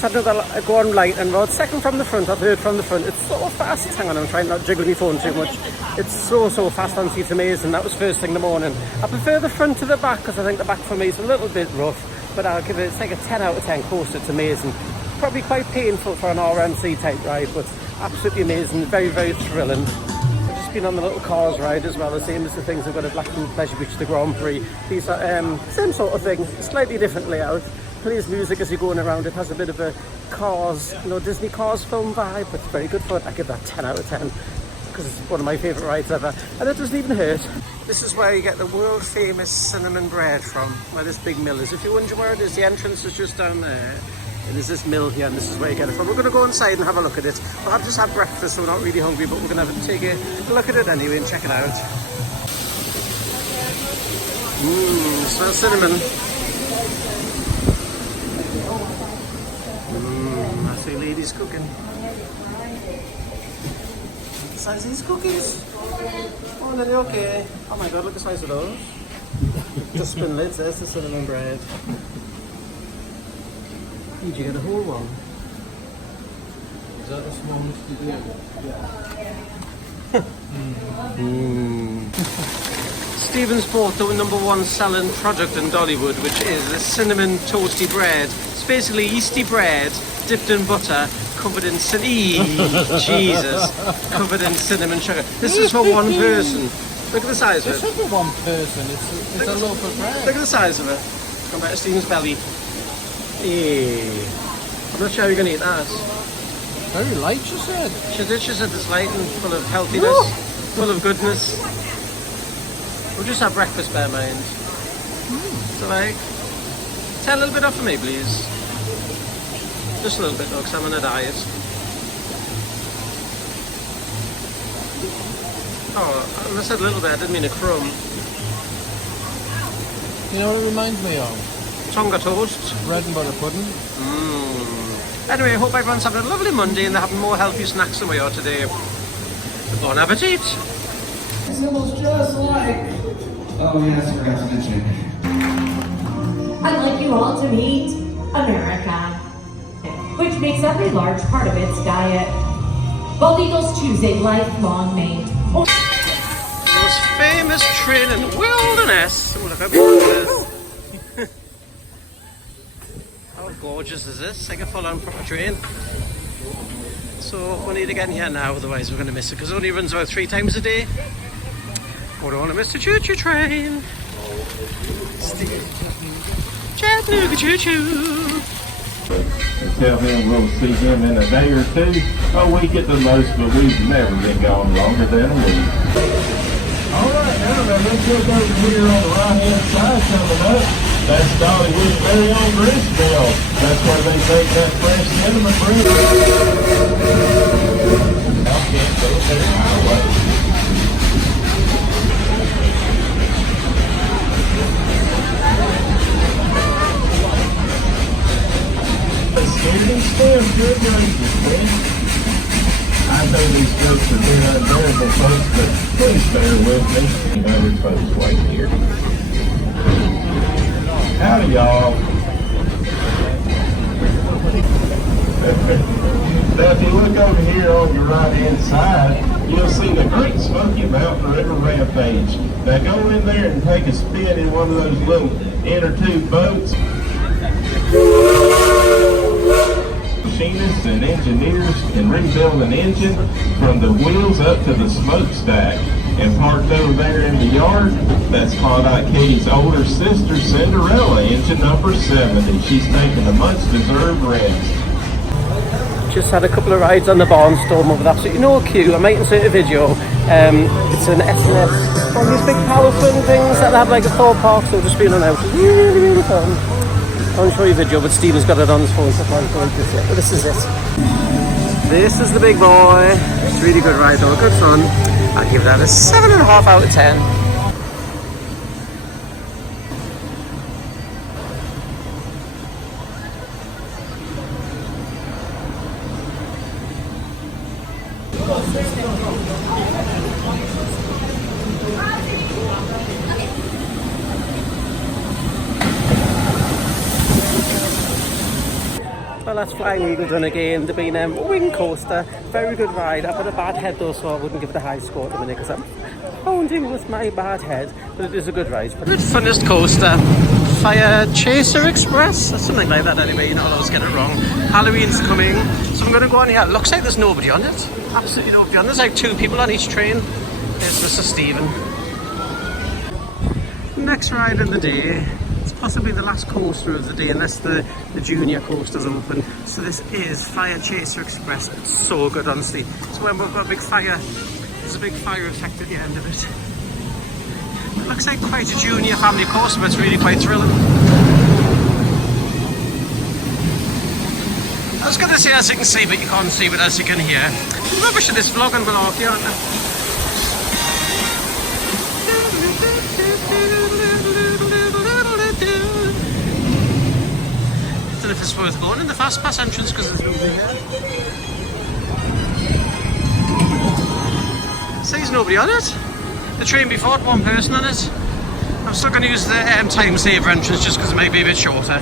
just had another go online and rode second from the front, or third from the front. It's so fast. Hang on, I'm trying not to jiggle my phone too much. It's so fast on seats, amazing. That was first thing in the morning. I prefer the front to the back because I think the back for me is a little bit rough, but I'll give it, it's like a 10 out of 10 coaster. It's amazing. Probably quite painful for an RMC type ride, but absolutely amazing, very thrilling. I've just been on the little cars ride as well, the same as the things I've got at Blackpool Pleasure Beach, the Grand Prix. These are same sort of thing, slightly different layout. Plays music as you're going around. It has a bit of a Cars, Disney Cars film vibe, but it's very good fun. I give that 10 out of 10 because it's one of my favourite rides ever, and it doesn't even hurt. This is where you get the world famous cinnamon bread from, where this big mill is. If you're wondering where it is, the entrance is just down there. And there's this mill here, and this is where you get it from. We're going to go inside and have a look at it. Well, I've just had breakfast, so we're not really hungry, but we're going to take a look at it anyway and check it out. Smells cinnamon. I see ladies cooking. The size of these cookies. Oh, they're okay. Oh my god, look at the size of those. Just spin lids, there's the cinnamon bread. Did you get a whole one? Is that the smallest you do? Yeah. Stephen's bought the #1 selling product in Dollywood, which is the cinnamon toasty bread. It's basically yeasty bread dipped in butter, covered in Jesus, covered in cinnamon sugar. This is for one person. Look at the size of it. It's not for one person. It's a loaf of bread. Look at the size of it. Come back to Stephen's belly. Hey. I'm not sure you're going to eat that. Very light, you said. She said it's light and full of healthiness, full of goodness. We'll just have breakfast, bear mind. So like, tell a little bit off for me, please. Just a little bit though, because I'm on a diet. Oh, I said a little bit, I didn't mean a crumb. You know what it reminds me of? Tonga toast. Bread and butter pudding. Anyway, I hope everyone's having a lovely Monday and they're having more healthy snacks than we are today. Bon appetit! Symbols just like... Oh yes, I forgot to mention. I'd like you all to meet America, which makes up a large part of its diet. Bald eagles choose a lifelong mate. The most famous train in the wilderness. Oh, look how beautiful it is. How gorgeous is this? Like a full-on proper train. So we need to get in here now, otherwise we're going to miss it, because it only runs about 3 times a day. We don't want to miss the choo-choo train. Chattanooga choo-choo. Tell him we'll see him in a day or 2, a week at the most, but we've never been gone longer than a week. Alright, now let's look over here on the right-hand side coming up. That's Dollywood's very own Gristmill. That's where they make that fresh cinnamon bread. I can't go there my way. Good gracious, man. I know these jokes are being unbearable, folks, but please bear with me. Other folks wait here. Howdy, y'all. Now, if you look over here on your right-hand side, you'll see the Great Smoky Mountain River Rampage. Now, go in there and take a spin in one of those little inner tube boats. Machinists and engineers can rebuild an engine from the wheels up to the smokestack. And parked over there in the yard, that's Claudette Katie's older sister, Cinderella, engine number 70. She's taking a much-deserved rest. Just had a couple of rides on the Barnstorm over absolutely no queue. I might insert a video. It's an SNS, one of these big power swing things that have like a Thor park, so just feeling out. Really fun. I'll show you a video, but Stephen's got it on his phone, so I can't go into this yet. But this is it. This is the big boy. It's a really good ride though, good fun. I'll give that a 7.5 out of 10. Well, that's Flying Eagle done again. They've been a wing coaster, very good ride. I've got a bad head though, so I wouldn't give it a high score at the minute because I'm pounding with my bad head, but it is a good ride. Good funnest coaster, Fire Chaser Express, something like that anyway, you know, I always get it wrong. Halloween's coming, so I'm going to go on here. It looks like there's nobody on it, absolutely nobody on it. There's like 2 people on each train. There's Mr. Stephen. Next ride of the day, it's possibly the last coaster of the day unless the junior coaster's open. So this is Fire Chaser Express. It's so good, honestly. So when we've got a big fire, there's a big fire effect at the end of it. It looks like quite a junior family coaster, but it's really quite thrilling. I was going to say as you can see, but you can't see, but as you can hear. Rubbish in this vlog and malarkey, aren't I? I don't know if it's worth going in the fast pass entrance because there's nobody there. Says nobody on it. The train before had 1 person on it. I'm still going to use the time saver entrance just because it might be a bit shorter.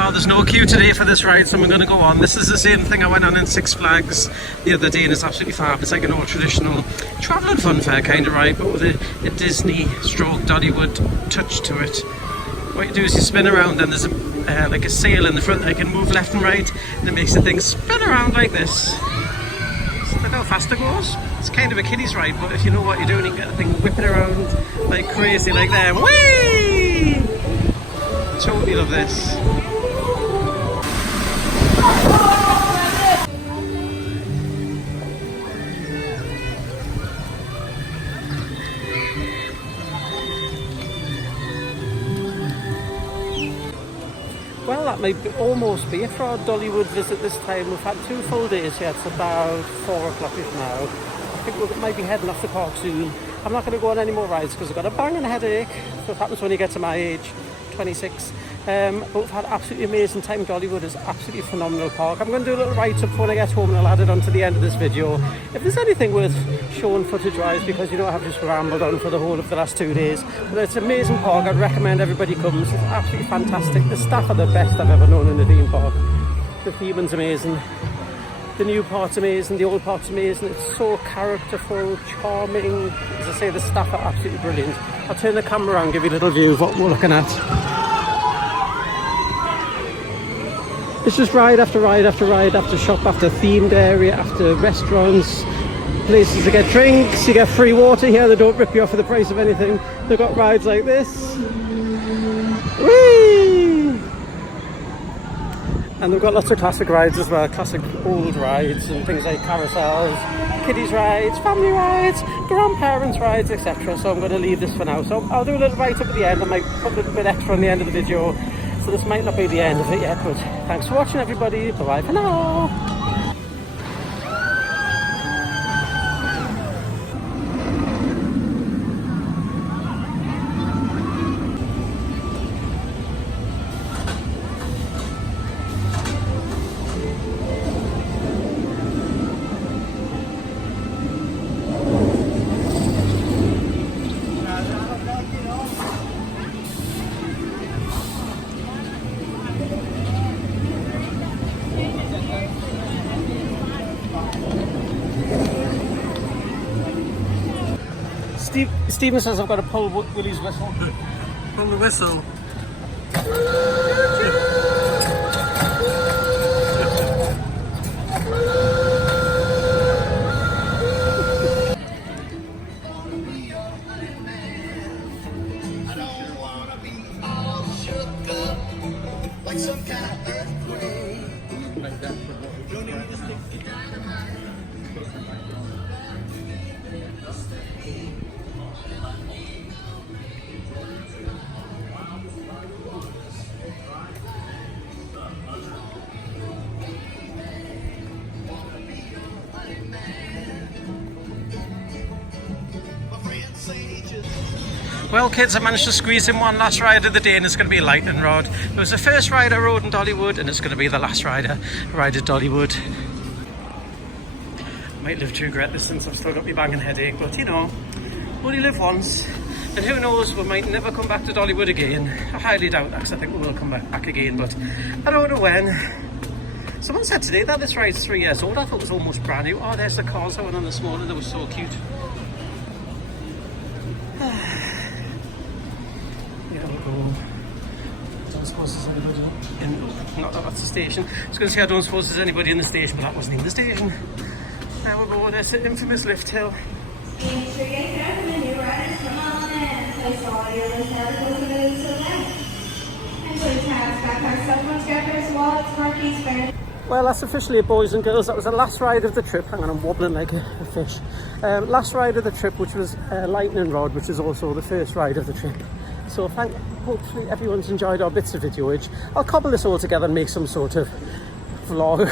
Oh, there's no queue today for this ride, so I'm going to go on. This is the same thing I went on in Six Flags the other day, and it's absolutely fab. It's like an old traditional travel and fun fair kind of ride, but with a Disney stroke Dollywood touch to it. What you do is you spin around, and there's like a sail in the front that you can move left and right, and it makes the thing spin around like this. So look how fast it goes. It's kind of a kiddie's ride, but if you know what you're doing, you get the thing whipping around like crazy like that. Whee! Totally love this. Well, that might almost be it for our Dollywood visit this time. We've had 2 full days here. It's about 4 o'clock-ish now. I think we might be heading off the park soon. I'm not going to go on any more rides because I've got a banging headache. That's what happens when you get to my age, 26. But we've had absolutely amazing time. Dollywood is absolutely phenomenal park. I'm going to do a little write-up when I get home and I'll add it on to the end of this video. If there's anything worth showing footage-wise, because you know I've just rambled on for the whole of the last 2 days. But it's an amazing park. I'd recommend everybody comes. It's absolutely fantastic. The staff are the best I've ever known in a theme park. The theming's amazing. The new part's amazing. The old part's amazing. It's so characterful, charming. As I say, the staff are absolutely brilliant. I'll turn the camera around and give you a little view of what we're looking at. It's just ride after ride after ride after shop after themed area after restaurants, places to get drinks. You get free water here. They don't rip you off for the price of anything. They've got rides like this. Whee! And they've got lots of classic rides as well, classic old rides and things like carousels, kiddies rides, family rides, grandparents rides, etc. So I'm going to leave this for now. So I'll do a little write-up at the end. I might put a little bit extra on the end of the video. So this might not be the end of it yet, but thanks for watching everybody. Bye-bye for now. Stephen says I've got to pull Willie's whistle. Pull the whistle. Like some kind of earthquake. Well kids, I managed to squeeze in one last ride of the day, and it's going to be a lightning rod. It was the first ride I rode in Dollywood, and it's going to be the last ride at Dollywood. I might live to regret this since I've still got my banging headache, but you know, only live once. And who knows, we might never come back to Dollywood again. I highly doubt that, because I think we will come back again, but I don't know when. Someone said today that this ride's 3 years old. I thought it was almost brand new. Oh, there's the cars I went on this morning. They were so cute. Yeah, we'll go. I don't suppose there's anybody in... Not that that's the station. I was going to say I don't suppose there's anybody in the station, but that wasn't even the station. There we go. There's the infamous lift hill. Make sure you get careful, new riders, come on in. Place all your loose articles in the to the left. And please have backpacks, cell phones, jackets, wallets, car keys, fair. Well, that's officially it, boys and girls. That was the last ride of the trip. Hang on, I'm wobbling like a fish. Last ride of the trip, which was Lightning Rod, which is also the first ride of the trip. So hopefully everyone's enjoyed our bits of videoage. I'll cobble this all together and make some sort of vlog.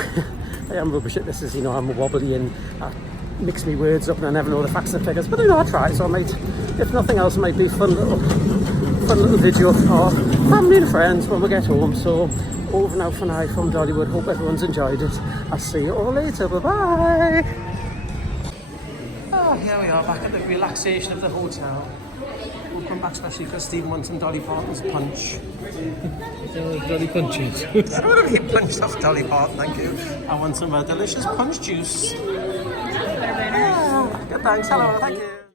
I am rubbish at this, as you know, I'm wobbly and I mix me words up and I never know the facts and figures. But I know I try, so I might, if nothing else, it might be a fun little video for family and friends when we get home. So over now for now from Dollywood. Hope everyone's enjoyed it. I'll see you all later. Bye bye. Oh, here we are back at the relaxation of the hotel. We'll come back especially because Stephen wants some Dolly Parton's punch. Dolly punches. I don't want to be punched off Dolly Parton, thank you. I want some delicious punch juice. Yeah, good, thanks. Hello, thank you.